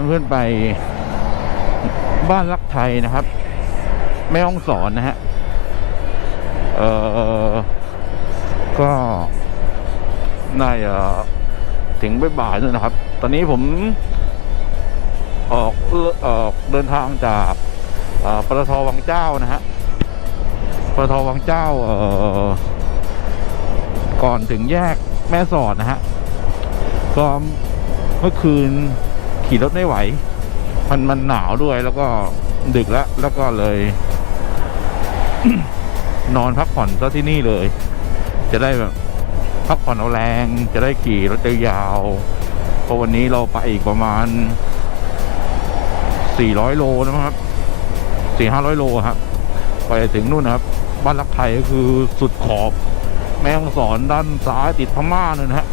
ำลังจะพาเพื่อนไปบ้านรักไทยนะครับ แม่ห้องสอนนะฮะ เออก็น่าจะถึงบ่ายๆด้วยนะครับ ตอนนี้ผมออกเออกเดินทางจากปตทวังเจ้านะฮะปตทวังเจ้าเออก่อนถึงแยกแม่สอดนะฮะก็เมื่อคืน ขี่รถไม่ไหว มันมันหนาวด้วยแล้วก็ดึกแล้ว แล้วก็เลย นอนพักผ่อนซะที่นี่เลย จะได้แบบพักผ่อนเอาแรง จะได้ขี่รถยาวเพราะวันนี้เราไปอีกประมาณ 400 โลนะครับ 4-500 โลครับ ไปถึงนู่นนะครับ บ้านรักไทยก็คือสุดขอบแม่ฮ่องสอนด้านซ้ายติดพม่าเลยนะฮะ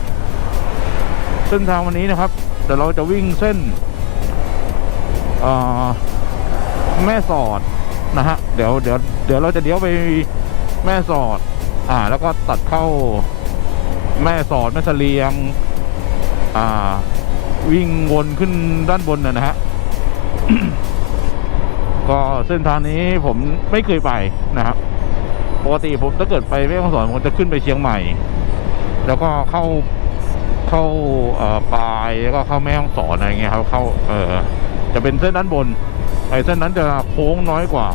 เส้นทางวันนี้นะครับ เดี๋ยวเราจะวิ่งเส้นแม่สอดนะฮะ เดี๋ยวเดี๋ยวเดี๋ยวเราจะเลี้ยวไปแม่สอด อ่า แล้วก็ตัดเข้าแม่สอดแม่เสลียง อ่า วิ่งวนขึ้นด้านบนนะนะฮะ ก็เส้นทางนี้ผมไม่เคยไปนะครับ ปกติผมถ้าเกิดไปแม่ฮ่องสอนผมจะขึ้นไปเชียงใหม่ แล้วก็เข้า เข้าเอ่อปลายแล้วก็เข้าแม่ฮ่องสอนอะไรเงี้ยครับเข้าเออจะเป็นเส้นด้านบนไอ้เส้นนั้นจะโค้งน้อยกว่า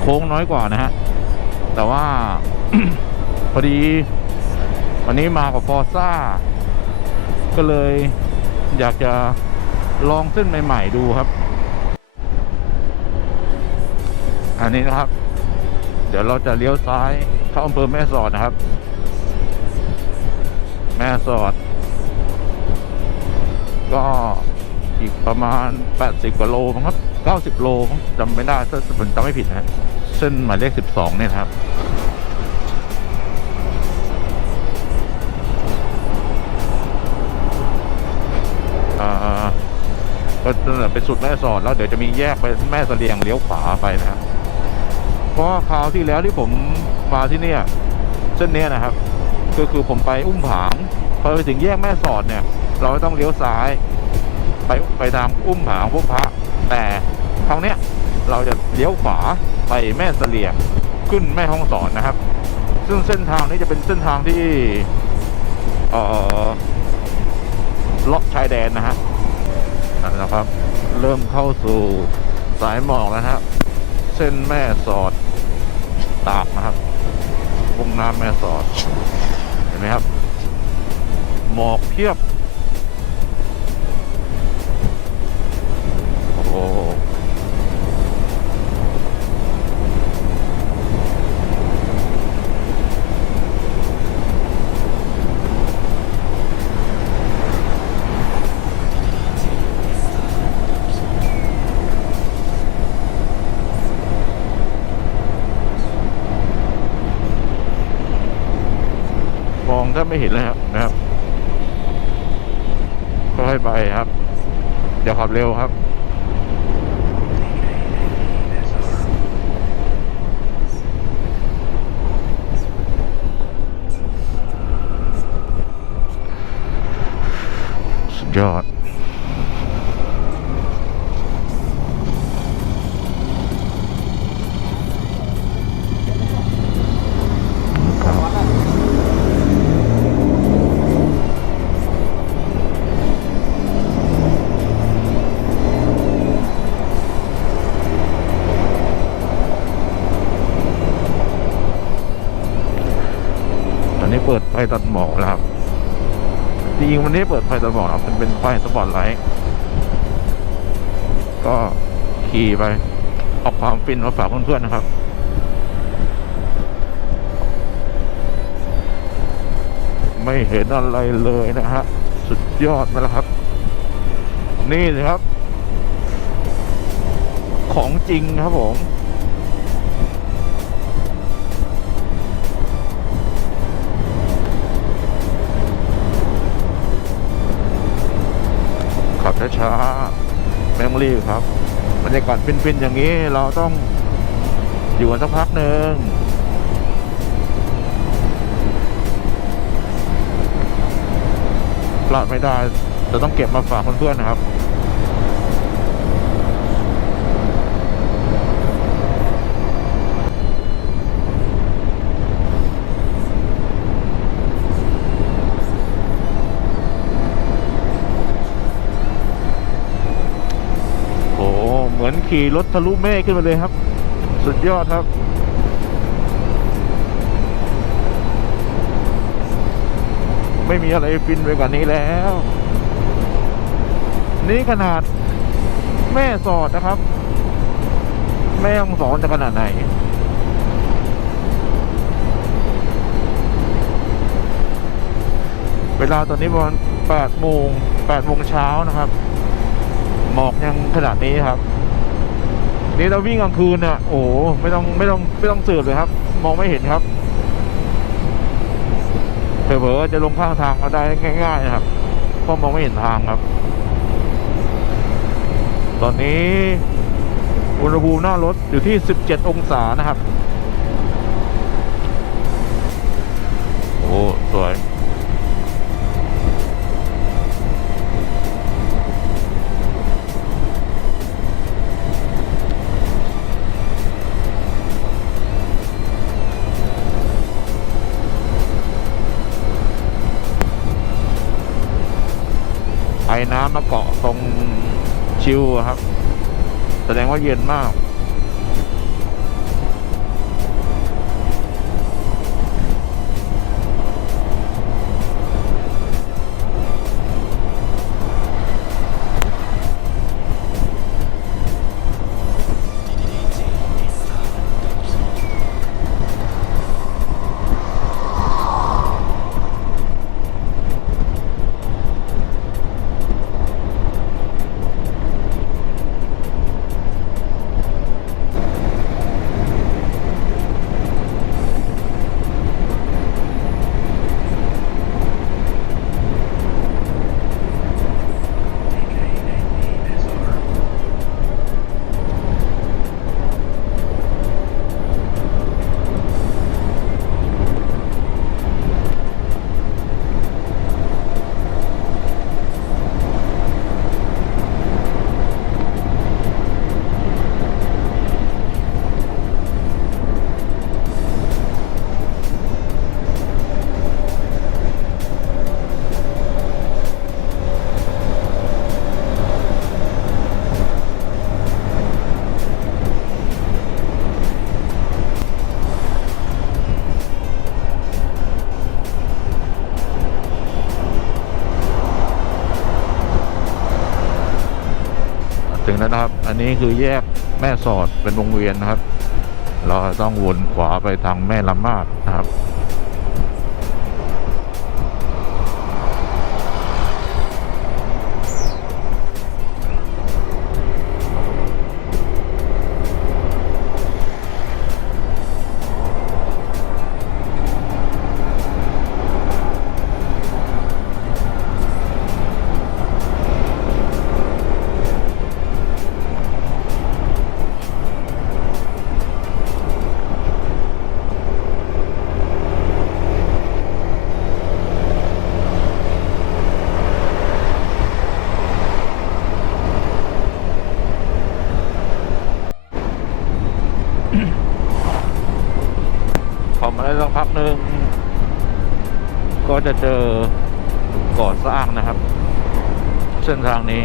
โค้งน้อยกว่านะฮะแต่ว่าพอดี วันนี้มากับฟอร์ซ่าก็เลยอยากจะลองเส้นใหม่ ๆ ดูครับ อันนี้นะครับ เดี๋ยวเราจะเลี้ยวซ้ายเข้าอำเภอแม่สอดนะครับ ม่สอด ก็อีกประมาณ 80 กว่าโลมั้งครับ 90 โลมั้งจำไม่ได้ถ้าผมจำไม่ผิดนะเส้นหมายเลข 12 เนี่ยครับอ่าก็ไปสุดแม่สอดแล้วเดี๋ยวจะมีแยกไปแม่เสลียงเลี้ยวขวาไปนะครับเพราะว่าคราวที่แล้วที่ผมมาที่เนี่ย เส้นเนี้ยนะครับ ก็คือผมไปอุ้มผางพอไปถึงแยกแม่สอดเนี่ย เราต้องเลี้ยวซ้าย ไปไปทางอุ้มผางพวกพระแต่คราวเนี้ยเราจะเลี้ยวขวาไปแม่เสลียงขึ้นแม่ห้องสอนนะครับ ซึ่งเส้นทางนี้จะเป็นเส้นทางที่เอ่อเลาะชายแดนนะฮะนั่นะครับ เริ่มเข้าสู่สายหมอกแล้วนะครับ เส้นแม่สอดตากนะครับวงน้ำแม่สอด ไหมครับ หมอกเพียบ ไม่เห็นเลยครับนะครับค่อยๆไปครับ เดี๋ยวขับเร็วครับสุดยอด อันนี้เปิดไฟตัดหมอกครับมันเป็นไฟสปอร์ตไลท์ก็ขี่ไปเอาความฟินมาฝากเพื่อนๆนะครับไม่เห็นอะไรเลยนะฮะ สุดยอดไปแล้วครับ นี่เลยครับ ของจริงครับผม ขับช้าๆไม่ต้องรีบครับบรรยากาศฟินๆอย่างนี้เราต้องอยู่กันสักพักหนึ่งพลาดไม่ได้จะต้องเก็บมาฝากเพื่อนๆนะครับ ขี่รถทะลุเมฆขึ้นมาเลยครับ สุดยอดครับไม่มีอะไรฟินไปกว่านี้แล้ว นี่ขนาดแม่สอดนะครับ แม่ต้องสอนจะขนาดไหน เวลาตอนนี้ประมาณ8โมง8โมงเช้านะครับ หมอกยังขนาดนี้ครับ นี่เราวิ่งกลางคืนเนี่ยโอ้โหไม่ต้องไม่ต้องไม่ต้องสืบเลยครับ มองไม่เห็นครับเผลอๆจะลงข้างทางก็ได้ง่ายๆนะครับเพราะมองไม่เห็นทางครับ ตอนนี้อุณหภูมิหน้ารถอยู่ที่ 17 องศานะครับ โอ้ สวย น้ำมาเกาะตรงชิวครับ แสดงว่าเย็นมาก อันนี้คือแยกแม่สอดเป็นวงเวียนนะครับ เราต้องวนขวาไปทางแม่ลำมาดนะครับ จะเจอก่อสร้างนะครับ เส้นทางนี้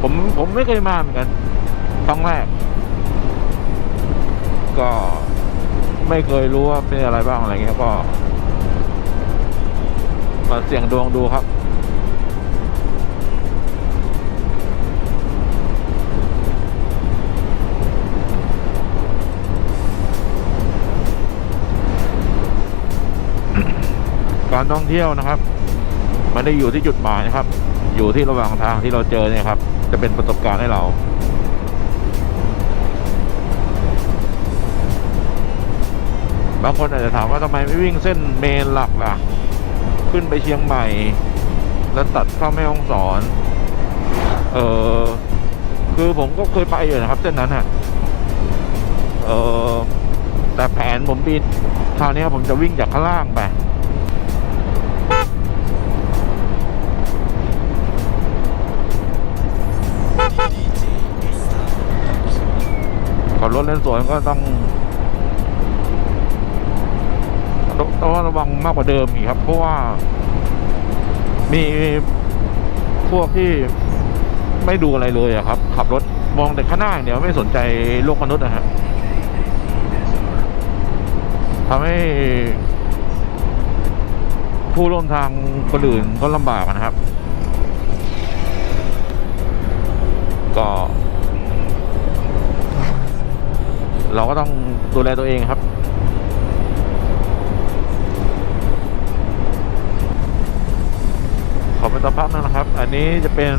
ผมผมไม่เคยมาเหมือนกันครั้งแรก ก็ไม่เคยรู้ว่าเป็นอะไรบ้างอะไรเงี้ยก็ มาเสี่ยงดวงดูครับ การท่องเที่ยวนะครับไม่ได้อยู่ที่จุดหมายนะครับ อยู่ที่ระหว่างทางที่เราเจอเนี่ยครับ จะเป็นประสบการณ์ให้เราบางคนอาจจะถามว่าทำไมไม่วิ่งเส้นเมนหลักล่ะ ขึ้นไปเชียงใหม่ แล้วตัดเข้าแม่ฮ่องสอน เออคือผมก็เคยไปอยู่นะครับ เส้นนั้นฮะเออแต่แผนผมปีคราวนี้ผมจะวิ่งจากข้างล่างไปับรถเล่นสวนก็ต้องต้องระวังมากกว่าเดิมอีกครับ เพราะว่า มีพวกที่ไม่ดูอะไรเลยอะครับ ขับรถมองแต่ข้างหน้าเดียวไม่สนใจโลกมนุษย์นะฮะทำให้ผู้ร่วมทางคนอื่นก็ลำบากนะครับ เราก็ต้องดูแลตัวเองครับ ขอเป็นตัวพักนะครับ อันนี้จะเป็น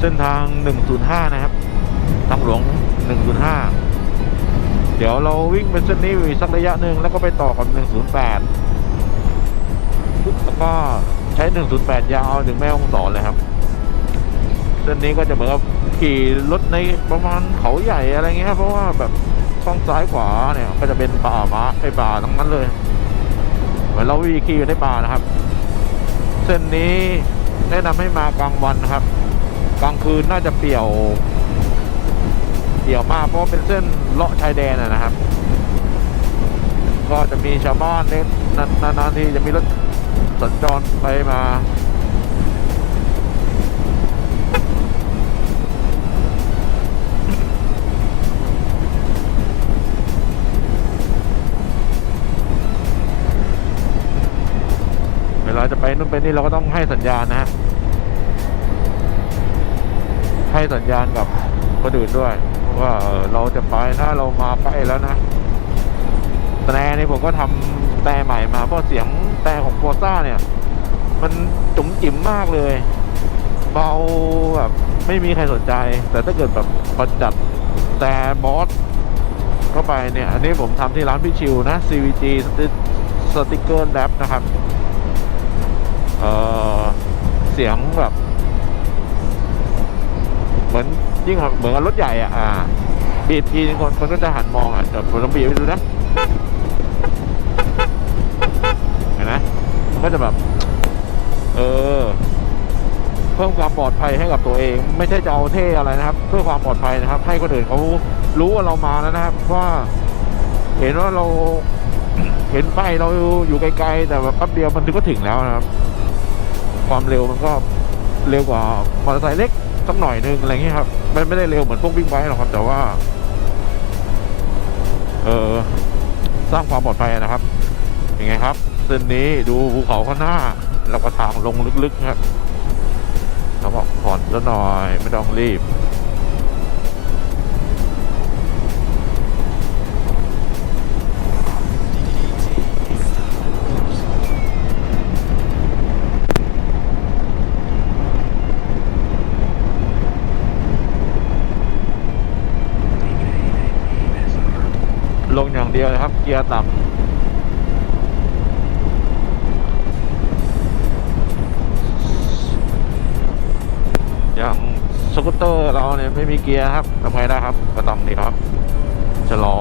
เส้นทาง 105 นะครับ ทางหลวง 105 เดี๋ยวเราวิ่งเป็นเส้นนี้อีกสักระยะหนึ่งแล้วก็ไปต่อกับ 108 แล้วก็ใช้ 108 ยาวถึงแม่ฮ่องสอนเลยครับ เส้นนี้ก็จะเหมือนกับ ขี่รถในประมาณเขาใหญ่อะไรเงี้ยเพราะว่าแบบข้างซ้ายขวาเนี่ยก็จะเป็นป่าม้าไอป่าทั้งนั้นเลย เหมือนเราวิ่งขี่อยู่ในป่านะครับ เส้นนี้แนะนำให้มากลางวันนะครับ กลางคืนน่าจะเปี่ยวเปี่ยวมากเพราะเป็นเส้นเลาะชายแดนนะครับ ก็จะมีชาวบ้านเนี่ยนานๆทีจะมีรถสัญจรไปมา เวลาจะไปนู่นไปนี่เราก็ต้องให้สัญญาณนะฮะให้สัญญาณกับคนอื่นด้วย ว่าเราจะไปนะเรามาใกล้แล้วนะแต่นี่ผมก็ทำแต่ใหม่มาเพราะเสียงแต่ของโฟซ่าเนี่ย มันจุ๋มจิ๋มมากเลย เบาแบบไม่มีใครสนใจ แต่ถ้าเกิดแบบประจัดแต่บอสเข้าไปเนี่ย อันนี้ผมทำที่ร้านพี่ชิวนะ CVG สติกเกอร์แรปนะครับ เออเสียงแบบ เหมือนยิ่งเหมือนกับรถใหญ่อะอ่าบีบทีนึงคนคนก็จะหันมองอะเดี๋ยวผมลองบีบไปดูนะเห็นไหมมันก็จะแบบ เออ เพิ่มความปลอดภัยให้กับตัวเอง ไม่ใช่จะเอาเท่อะไรนะครับ เพื่อความปลอดภัยนะครับ ให้คนอื่นเขารู้ว่าเรามาแล้วนะครับว่าเห็นว่าเราเห็นไฟเราอยู่ไกลๆแต่แบบแป๊บเดียวมันถึงก็ถึงแล้วนะครับ ความเร็วมันก็เร็วกว่ามอเตอร์ไซค์เล็กสักหน่อยนึงอะไรเงี้ยครับมันไม่ได้เร็วเหมือนพวกบิ๊กไบค์หรอกครับ แต่ว่า เออสร้างความปลอดภัยนะครับยังไงครับ เส้นนี้ดูภูเขาข้างหน้า แล้วก็ทางลงลึกๆครับเขาบอกผ่อนซะหน่อยไม่ต้องรีบ เดียวนะครับ เกียร์ต่ำอย่างสกูตเตอร์เราเนี่ยไม่มีเกียร์ครับทำไงได้ครับก็ต้องนี่ครับชะลอ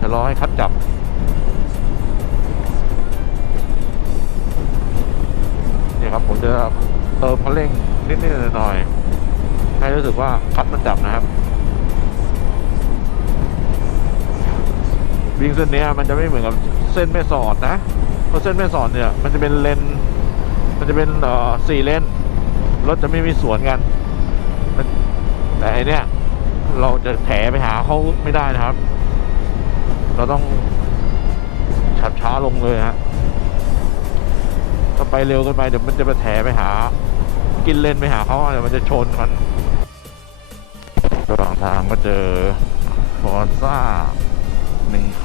ชะลอให้คัดจับนี่ครับผมจะเติมคันเร่งนิดๆหน่อยๆให้รู้สึกว่าคัดมันจับนะครับ วิ่งเส้นนี้มันจะไม่เหมือนกับเส้นแม่สอดนะ เพราะเส้นแม่สอดเนี่ยมันจะเป็นเลน มันจะเป็นเอ่อสี่เลน รถจะไม่มีสวนกัน แต่อันเนี้ยเราจะแถไปหาเขาไม่ได้นะครับ เราต้องขับช้าลงเลยฮะ ถ้าไปเร็วกันไปเดี๋ยวมันจะไปแถไปหา กินเลนไปหาเขาเดี๋ยวมันจะชนกันระหว่างทางก็เจอฟอร์ซ่า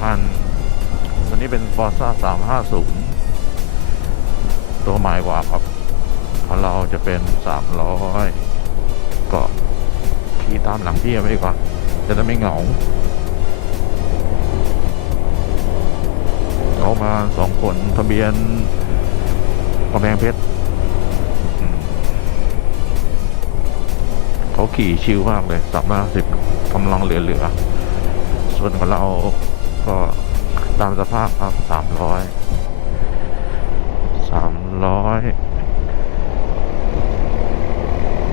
คัน ตัวนี้เป็น Forza 350ตัวใหม่กว่าครับของเราจะเป็น300ก็ขี่ตามหลังพี่ไปดีกว่า จะได้ไม่เหงาเขามาสองคนทะเบียนกำแพงเพชรเขาขี่ชิวมากเลยสามารถสิบกำลังเหลือๆส่วนของเรา ก็ตามสภาพครับสามร้อยสามร้อย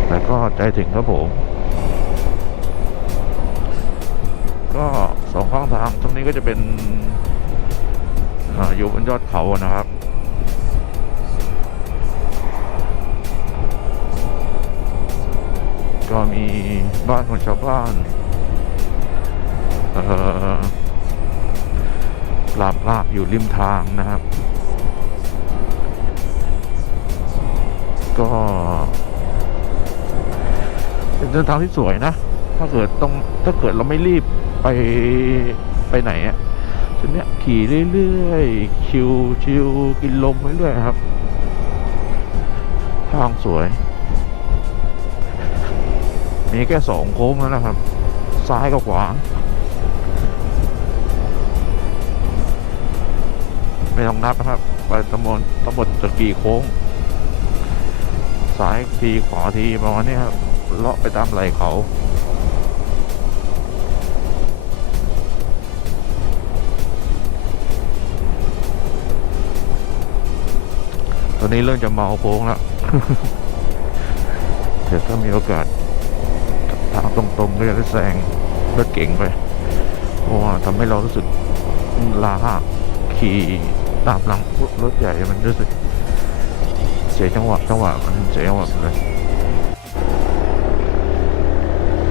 แต่ก็ใจถึงครับผม ก็สองข้างทางตรงนี้ก็จะเป็นออยู่บนยอดเขานะครับก็มีบ้านของชาวบ้านเอ่อ ลาบลาบอยู่ริมทางนะครับ ก็เป็นเส้นทางที่สวยนะ ถ้าเกิดต้องถ้าเกิดเราไม่รีบไปไปไหนอะ่ะเชุดเนี้ยขี่เรื่อยๆ ชิวชิวกินลมไปเรื่อยครับ ทางสวย มีแค่สองโค้งแล้วนะครับ ซ้ายกับขวา ไม่ต้องนับนะครับไปตำบลตำบลจะกี่โค้งซ้ายทีขวาทีประมาณนี้ครับเลาะไปตามไหลเขาตอนนี้เริ่มจะเมาโค้งแล้วเดี๋ยวถ้ามีโอกาสทางตรงๆก็จะได้แซงรถเก่งไปเพราะว่าทำให้เรารู้สึกล้าขี่ ตามหลังรถใหญ่มันรู้สึกเสียจังหวะจังหวะมันเสียจังหวะเลย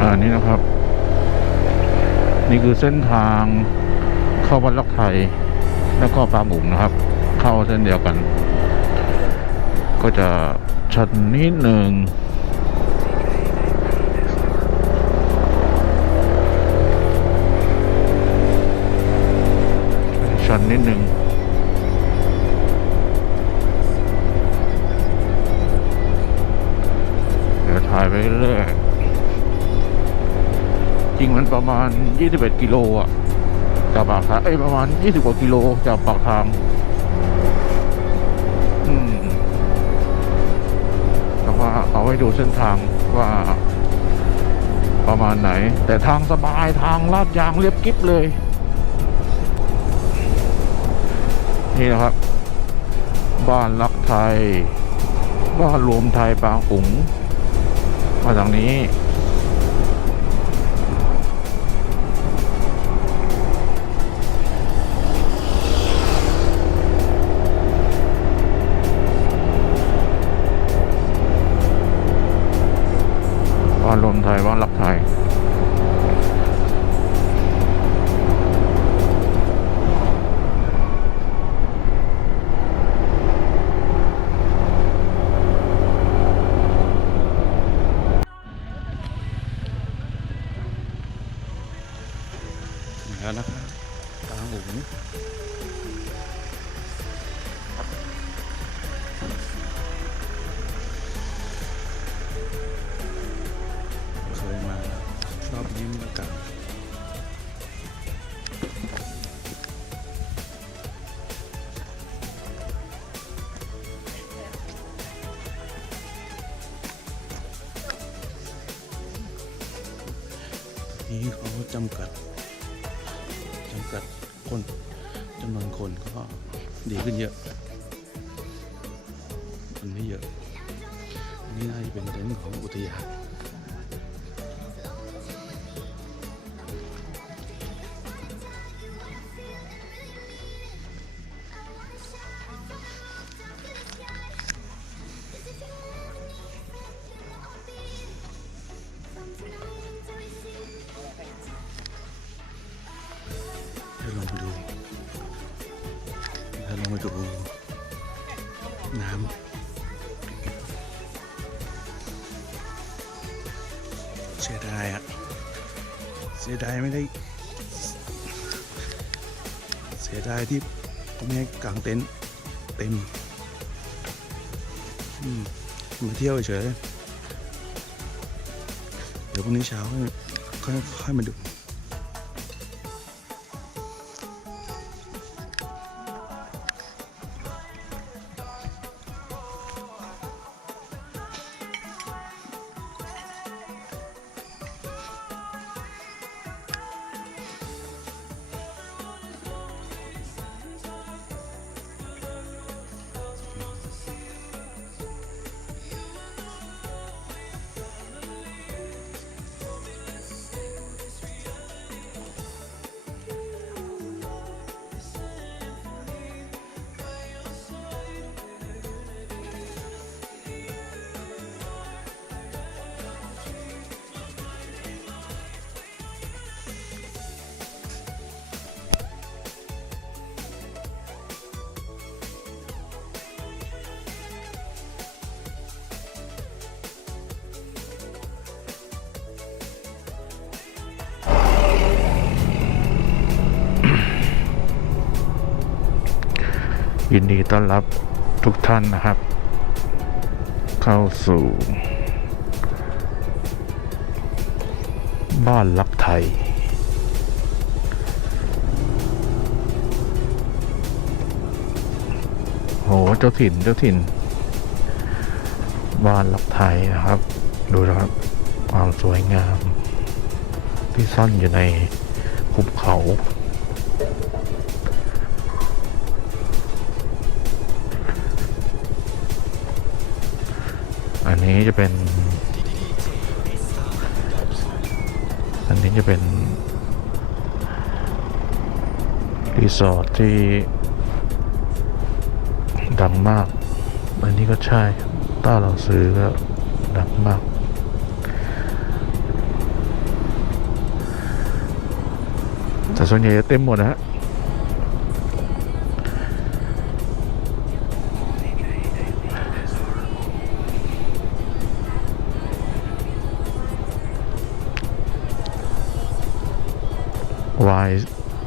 อ่านี่นะครับ นี่คือเส้นทางเข้าวัดลักไทย แล้วก็ปลาหมุงนะครับ เข้าเส้นเดียวกัน ก็จะชันนิดหนึ่งชันนิดหนึ่ง ถ่ายไปเรื่อยจริงมันประมาณ 21 กิโลอะจากปากทางเอ้ยประมาณ 20 กว่ากิโลจากปากทางอืมแต่ว่าเอาไว้ดูเส้นทางว่า ประมาณไหน แต่ทางสบายทางลาดยางเรียบกิบเลย นี่นะครับ บ้านรักไทย บ้านรวมไทยปางอุ๋ง มาทางนี้บ้านรวมไทยบ้านรัก นี้เขาจำกัดจำกัดคนจำนวนคนก็ดีขึ้นเยอะมันไม่เยอะน,นี่น่าจะเป็นเต็นท์ของอุทยาน เสียดายอะเสียดายไม่ได้ เสียดายที่เขาไม่ให้กางเต็นท์เต็มมาเที่ยวเฉย เดี๋ยวพรุ่งนี้เช้าค่อยค่อยมาดู ยินดีต้อนรับทุกท่านนะครับ เข้าสู่ บ้านลักไทย โห เจ้าถิ่นเจ้าถิ่น บ้านลักไทยนะครับ ดูนะครับ ความสวยงาม ที่ซ่อนอยู่ในภูเขา นี้จะเป็นอันนี้จะเป็นรีสอร์ทที่ดังมาก อันนี้ก็ใช่ต้าเราซื้อก็ดังมาก แต่ส่วนใหญ่เต็มหมดนะฮะาย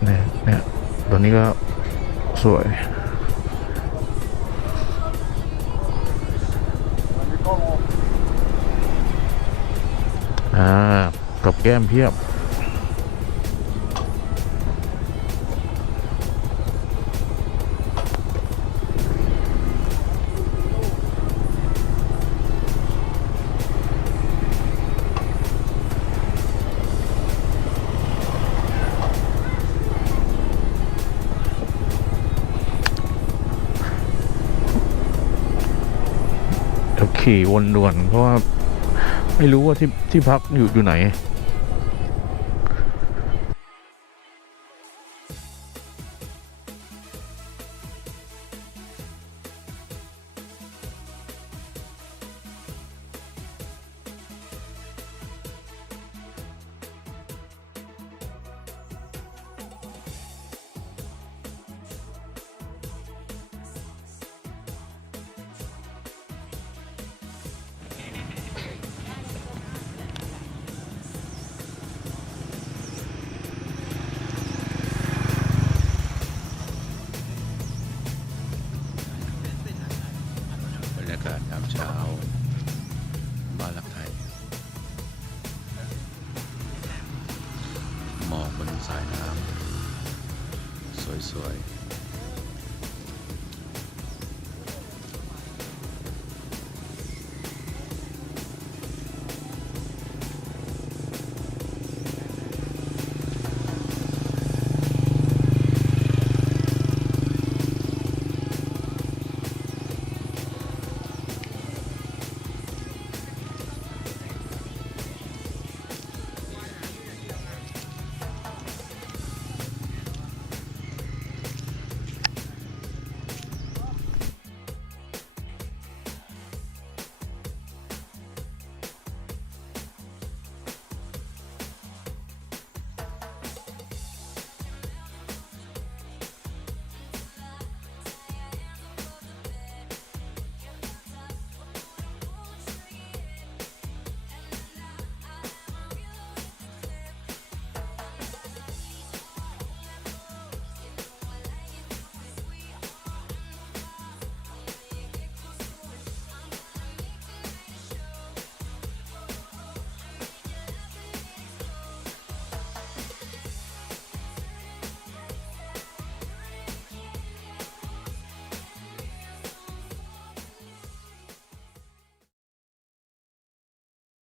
เนี่ยเนี่ยตัวนี้ก็สวยอ่ากับแก้มเพียบ ขี่วนด่วน เพราะว่าไม่รู้ว่าที่ที่พักอยู่อยู่ไหน กาศยามเช้า บ้านลักไทยหมอกบนสายน้ำสวยๆ